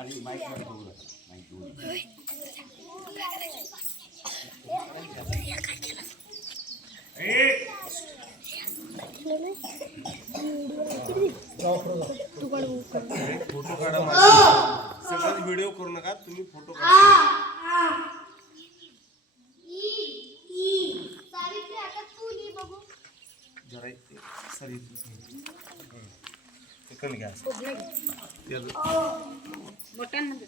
माझी माईक बघू mic photo काढा सगळ्यात व्हिडिओ करू नका तुम्ही फोटो काढा जरा इथे घ्या. हो, बटन म्हणजे?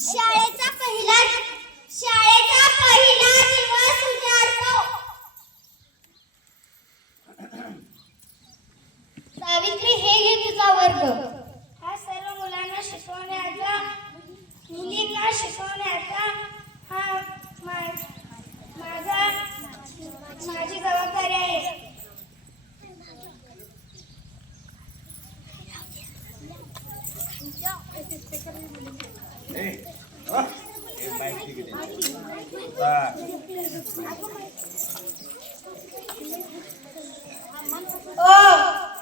शाळेचा पहिला शाळेचा मुलींना शिकवण्याचा हा माझा माझी जबाबदारी आहे. ओ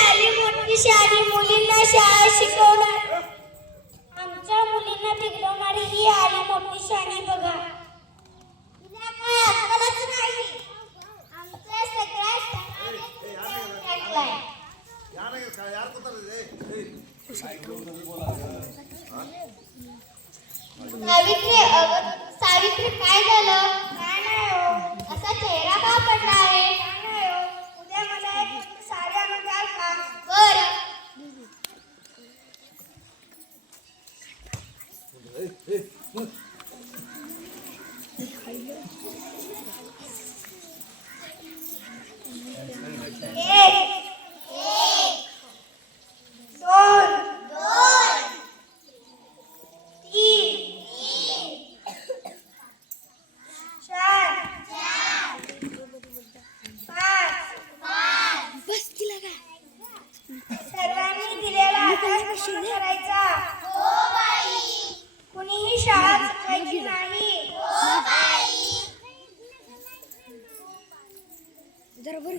आली शाळी मुलींना शाळा शिकवणार. आमच्या मुलींना टिकवणारी ही आली मोठी शाळी बघा. सावित्री सावित्री काय झालं? Eight.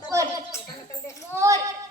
Super. More.